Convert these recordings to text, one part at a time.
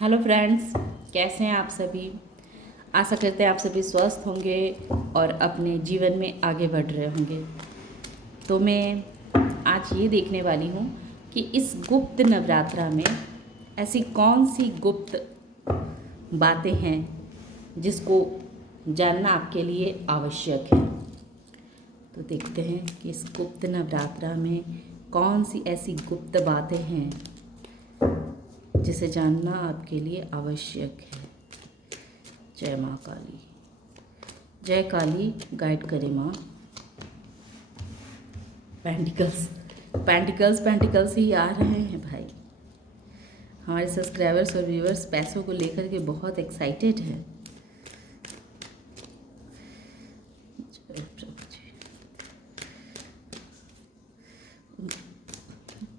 Hello friends, कैसे हैं आप सभी। आशा करते हैं आप सभी स्वस्थ होंगे और अपने जीवन में आगे बढ़ रहे होंगे। तो मैं आज ये देखने वाली हूँ कि इस गुप्त नवरात्रा में ऐसी कौन सी गुप्त बातें हैं जिसको जानना आपके लिए आवश्यक है। तो देखते हैं कि इस गुप्त नवरात्रा में कौन सी ऐसी गुप्त बातें हैं जिसे जानना आपके लिए आवश्यक है। जय माँ काली, जय काली गाइड करे माँ। पेंटिकल्स पेंटिकल्स पेंटिकल्स ही आ रहे हैं भाई। हमारे सब्सक्राइबर्स और व्यूअर्स पैसों को लेकर के बहुत एक्साइटेड हैं। जय प्रभु जी,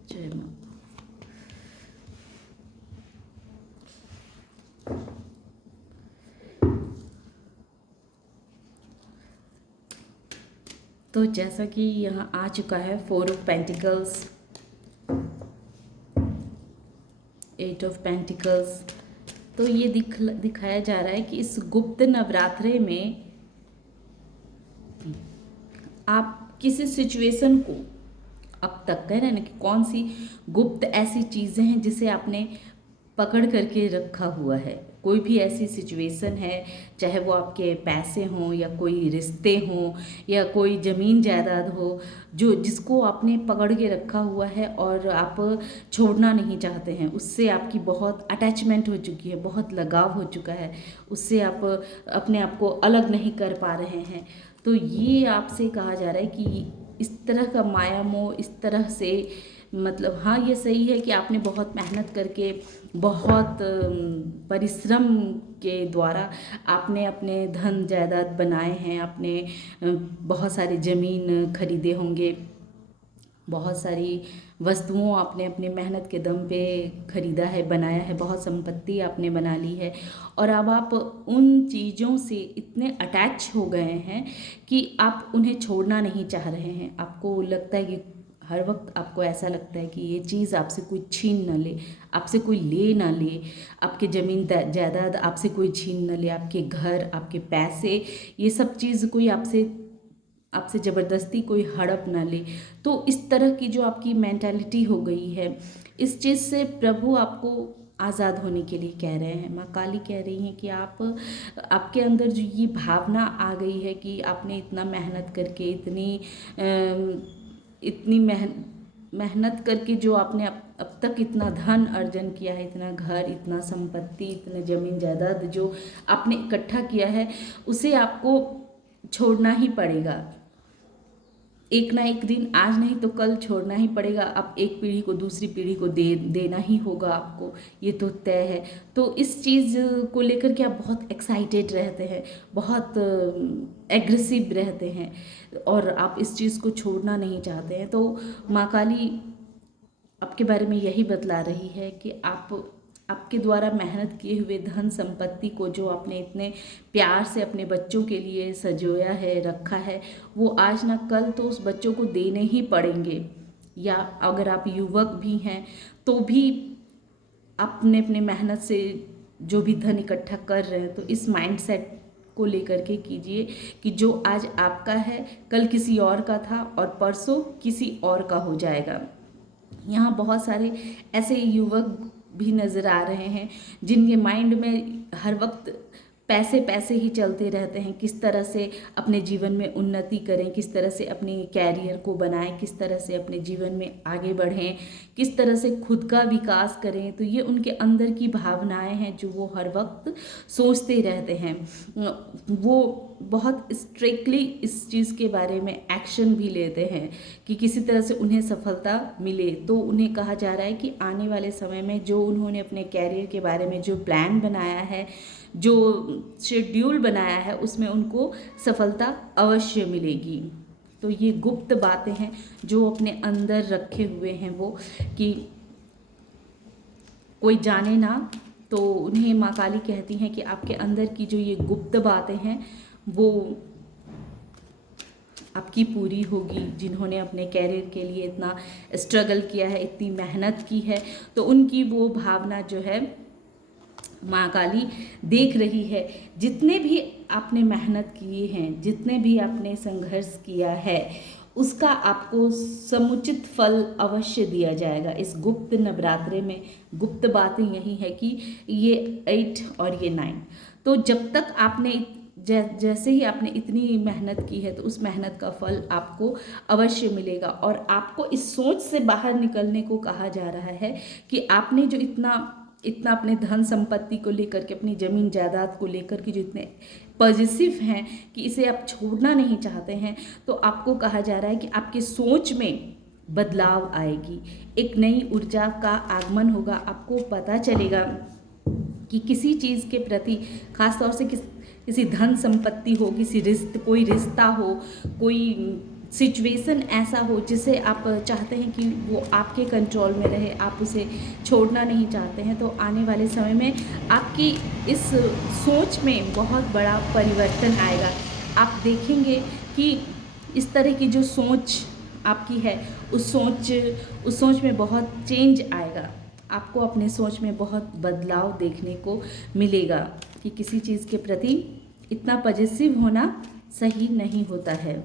जय माँ। तो जैसा कि यहाँ आ चुका है 4 ऑफ पेंटिकल्स, 8 ऑफ पेंटिकल्स। तो ये दिखाया जा रहा है कि इस गुप्त नवरात्रे में आप किसी सिचुएशन को अब तक कह रहे हैं ना कि कौन सी गुप्त ऐसी चीज़ें हैं जिसे आपने पकड़ करके रखा हुआ है। कोई भी ऐसी सिचुएशन है, चाहे वो आपके पैसे हों या कोई रिश्ते हों या कोई ज़मीन जायदाद हो, जो जिसको आपने पकड़ के रखा हुआ है और आप छोड़ना नहीं चाहते हैं। उससे आपकी बहुत अटैचमेंट हो चुकी है, बहुत लगाव हो चुका है, उससे आप अपने आप को अलग नहीं कर पा रहे हैं। तो ये आपसे कहा जा रहा है कि इस तरह का माया मोह, इस तरह से मतलब हाँ, ये सही है कि आपने बहुत मेहनत करके, बहुत परिश्रम के द्वारा आपने अपने धन जायदाद बनाए हैं, आपने बहुत सारी ज़मीन खरीदे होंगे, बहुत सारी वस्तुओं आपने अपने मेहनत के दम पे खरीदा है, बनाया है, बहुत संपत्ति आपने बना ली है। और अब आप उन चीज़ों से इतने अटैच हो गए हैं कि आप उन्हें छोड़ना नहीं चाह रहे हैं। आपको लगता है कि हर वक्त आपको ऐसा लगता है कि ये चीज़ आपसे कोई छीन न ले, आपसे कोई ले ना ले, आपके ज़मीन जायदाद आपसे कोई छीन न ले, आपके घर, आपके पैसे, ये सब चीज़ कोई आपसे आपसे ज़बरदस्ती कोई हड़प ना ले। तो इस तरह की जो आपकी मेंटालिटी हो गई है, इस चीज़ से प्रभु आपको आज़ाद होने के लिए कह रहे हैं। माँ काली कह रही हैं कि आपके अंदर जो ये भावना आ गई है कि आपने इतना मेहनत करके, इतनी मेहनत करके जो आपने अब तक इतना धन अर्जन किया है, इतना घर, इतना संपत्ति, इतने ज़मीन जायदाद जो आपने इकट्ठा किया है, उसे आपको छोड़ना ही पड़ेगा। एक ना एक दिन, आज नहीं तो कल छोड़ना ही पड़ेगा। अब एक पीढ़ी को दूसरी पीढ़ी को देना ही होगा आपको, ये तो तय है। तो इस चीज़ को लेकर के आप बहुत एक्साइटेड रहते हैं, बहुत एग्रेसिव रहते हैं और आप इस चीज़ को छोड़ना नहीं चाहते हैं। तो माँ काली आपके बारे में यही बतला रही है कि आपके द्वारा मेहनत किए हुए धन संपत्ति को, जो आपने इतने प्यार से अपने बच्चों के लिए सजोया है, रखा है, वो आज ना कल तो उस बच्चों को देने ही पड़ेंगे। या अगर आप युवक भी हैं तो भी अपने अपने मेहनत से जो भी धन इकट्ठा कर रहे हैं, तो इस माइंडसेट को लेकर के कीजिए कि जो आज आपका है कल किसी और का था और परसों किसी और का हो जाएगा। यहाँ बहुत सारे ऐसे युवक भी नज़र आ रहे हैं जिनके माइंड में हर वक्त पैसे पैसे ही चलते रहते हैं। किस तरह से अपने जीवन में उन्नति करें, किस तरह से अपने कैरियर को बनाएं, किस तरह से अपने जीवन में आगे बढ़ें, किस तरह से खुद का विकास करें। तो ये उनके अंदर की भावनाएं हैं जो वो हर वक्त सोचते रहते हैं। वो बहुत स्ट्रिक्टली इस चीज़ के बारे में एक्शन भी लेते हैं कि किसी तरह से उन्हें सफलता मिले। तो उन्हें कहा जा रहा है कि आने वाले समय में जो उन्होंने अपने कैरियर के बारे में जो प्लान बनाया है, जो शेड्यूल बनाया है, उसमें उनको सफलता अवश्य मिलेगी। तो ये गुप्त बातें हैं जो अपने अंदर रखे हुए हैं वो, कि कोई जाने ना। तो उन्हें माँ काली कहती हैं कि आपके अंदर की जो ये गुप्त बातें हैं वो आपकी पूरी होगी। जिन्होंने अपने कैरियर के लिए इतना स्ट्रगल किया है, इतनी मेहनत की है, तो उनकी वो भावना जो है माँ काली देख रही है। जितने भी आपने मेहनत किए हैं, जितने भी आपने संघर्ष किया है, उसका आपको समुचित फल अवश्य दिया जाएगा। इस गुप्त नवरात्रे में गुप्त बातें यही है कि ये 8 और ये 9, तो जब तक आपने जैसे ही आपने इतनी मेहनत की है तो उस मेहनत का फल आपको अवश्य मिलेगा। और आपको इस सोच से बाहर निकलने को कहा जा रहा है कि आपने जो इतना इतना अपने धन संपत्ति को लेकर के, अपनी जमीन जायदाद को लेकर के जो इतने पॉजिटिव हैं कि इसे आप छोड़ना नहीं चाहते हैं, तो आपको कहा जा रहा है कि आपकी सोच में बदलाव आएगी, एक नई ऊर्जा का आगमन होगा। आपको पता चलेगा कि किसी चीज़ के प्रति, खासतौर से किसी धन संपत्ति हो, कोई रिश्ता हो, कोई सिचुएशन ऐसा हो जिसे आप चाहते हैं कि वो आपके कंट्रोल में रहे, आप उसे छोड़ना नहीं चाहते हैं, तो आने वाले समय में आपकी इस सोच में बहुत बड़ा परिवर्तन आएगा। आप देखेंगे कि इस तरह की जो सोच आपकी है, उस सोच में बहुत चेंज आएगा। आपको अपने सोच में बहुत बदलाव देखने को मिलेगा कि किसी चीज़ के प्रति इतना पॉजिटिव होना सही नहीं होता है।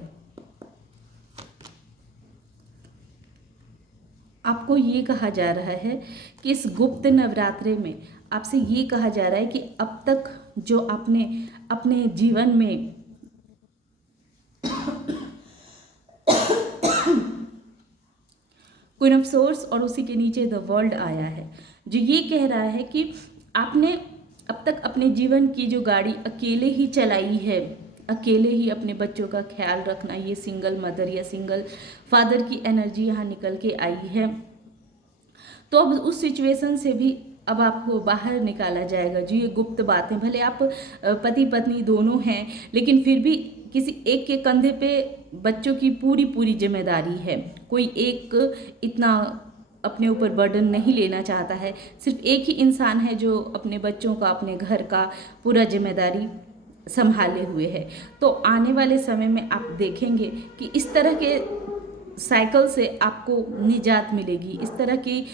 आपको ये कहा जा रहा है कि इस गुप्त नवरात्रे में आपसे ये कहा जा रहा है कि अब तक जो आपने अपने जीवन में क्वीन ऑफ सोर्स और उसी के नीचे द वर्ल्ड आया है, जो ये कह रहा है कि आपने अब तक अपने जीवन की जो गाड़ी अकेले ही चलाई है, अकेले ही अपने बच्चों का ख्याल रखना, ये सिंगल मदर या सिंगल फादर की एनर्जी यहाँ निकल के आई है। तो अब उस सिचुएशन से भी अब आपको बाहर निकाला जाएगा। जो ये गुप्त बातें, भले आप पति पत्नी दोनों हैं, लेकिन फिर भी किसी एक के कंधे पे बच्चों की पूरी जिम्मेदारी है। कोई एक इतना अपने ऊपर बर्डन नहीं लेना चाहता है। सिर्फ एक ही इंसान है जो अपने बच्चों का, अपने घर का पूरा जिम्मेदारी संभाले हुए है। तो आने वाले समय में आप देखेंगे कि इस तरह के साइकिल से आपको निजात मिलेगी, इस तरह की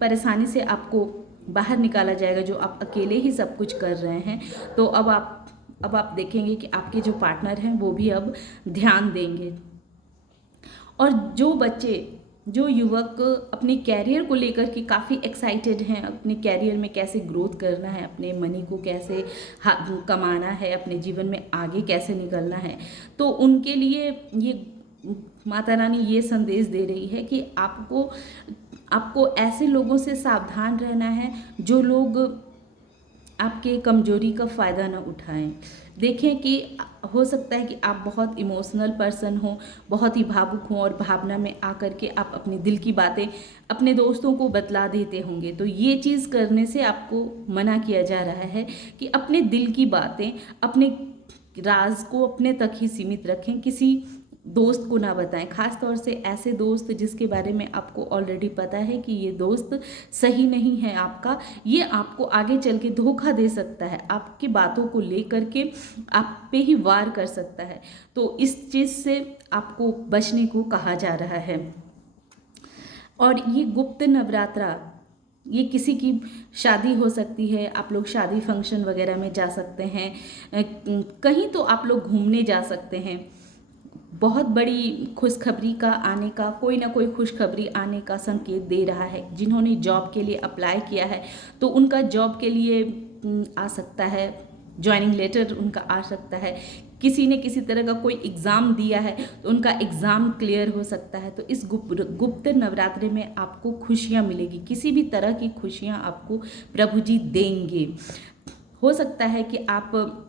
परेशानी से आपको बाहर निकाला जाएगा जो आप अकेले ही सब कुछ कर रहे हैं। तो अब आप देखेंगे कि आपके जो पार्टनर हैं वो भी अब ध्यान देंगे। और जो युवक अपने कैरियर को लेकर के काफ़ी एक्साइटेड हैं, अपने कैरियर में कैसे ग्रोथ करना है, अपने मनी को कैसे कमाना है, अपने जीवन में आगे कैसे निकलना है, तो उनके लिए ये माता रानी ये संदेश दे रही है कि आपको ऐसे लोगों से सावधान रहना है जो लोग आपके कमजोरी का फ़ायदा न उठाएं। देखें कि हो सकता है कि आप बहुत इमोशनल पर्सन हो, बहुत ही भावुक हों और भावना में आकर के आप अपने दिल की बातें अपने दोस्तों को बतला देते होंगे। तो ये चीज़ करने से आपको मना किया जा रहा है कि अपने दिल की बातें, अपने राज को अपने तक ही सीमित रखें, किसी दोस्त को ना बताएं। खास तौर से ऐसे दोस्त जिसके बारे में आपको ऑलरेडी पता है कि ये दोस्त सही नहीं है आपका, ये आपको आगे चल के धोखा दे सकता है, आपकी बातों को लेकर के आप पे ही वार कर सकता है। तो इस चीज़ से आपको बचने को कहा जा रहा है। और ये गुप्त नवरात्रा, ये किसी की शादी हो सकती है, आप लोग शादी फंक्शन वगैरह में जा सकते हैं, कहीं तो आप लोग घूमने जा सकते हैं। बहुत बड़ी खुशखबरी का आने का, कोई ना कोई खुशखबरी आने का संकेत दे रहा है। जिन्होंने जॉब के लिए अप्लाई किया है तो उनका जॉब के लिए आ सकता है, ज्वाइनिंग लेटर उनका आ सकता है। किसी ने किसी तरह का कोई एग्ज़ाम दिया है तो उनका एग्ज़ाम क्लियर हो सकता है। तो इस गुप्त नवरात्रि में आपको खुशियाँ मिलेगी, किसी भी तरह की खुशियाँ आपको प्रभु जी देंगे। हो सकता है कि आप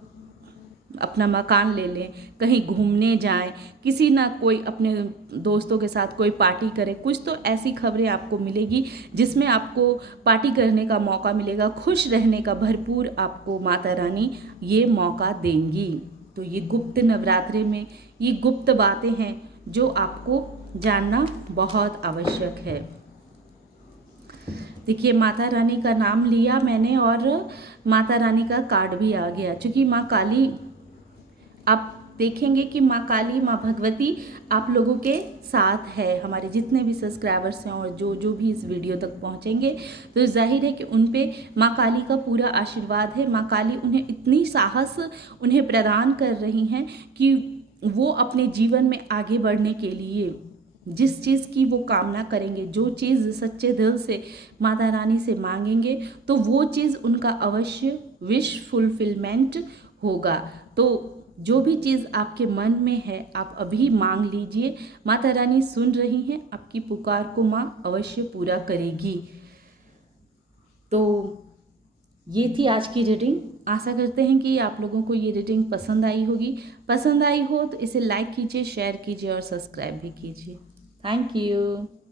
अपना मकान ले लें, कहीं घूमने जाएं, किसी ना कोई अपने दोस्तों के साथ कोई पार्टी करें। कुछ तो ऐसी खबरें आपको मिलेगी जिसमें आपको पार्टी करने का मौका मिलेगा, खुश रहने का भरपूर आपको माता रानी ये मौका देंगी। तो ये गुप्त नवरात्रि में ये गुप्त बातें हैं जो आपको जानना बहुत आवश्यक है। देखिए, माता रानी का नाम लिया मैंने और माता रानी का कार्ड भी आ गया। चूँकि माँ काली आप देखेंगे कि माँ काली, माँ भगवती आप लोगों के साथ है। हमारे जितने भी सब्सक्राइबर्स हैं और जो जो भी इस वीडियो तक पहुँचेंगे, तो जाहिर है कि उन पे माँ काली का पूरा आशीर्वाद है। माँ काली उन्हें इतनी साहस उन्हें प्रदान कर रही हैं कि वो अपने जीवन में आगे बढ़ने के लिए जिस चीज़ की वो कामना करेंगे, जो चीज़ सच्चे दिल से माता रानी से मांगेंगे, तो वो चीज़ उनका अवश्य विश फुलफिलमेंट होगा। तो जो भी चीज़ आपके मन में है आप अभी मांग लीजिए, माता रानी सुन रही हैं, आपकी पुकार को माँ अवश्य पूरा करेगी। तो ये थी आज की रीडिंग। आशा करते हैं कि आप लोगों को ये रीडिंग पसंद आई होगी। पसंद आई हो तो इसे लाइक कीजिए, शेयर कीजिए और सब्सक्राइब भी कीजिए। Thank you.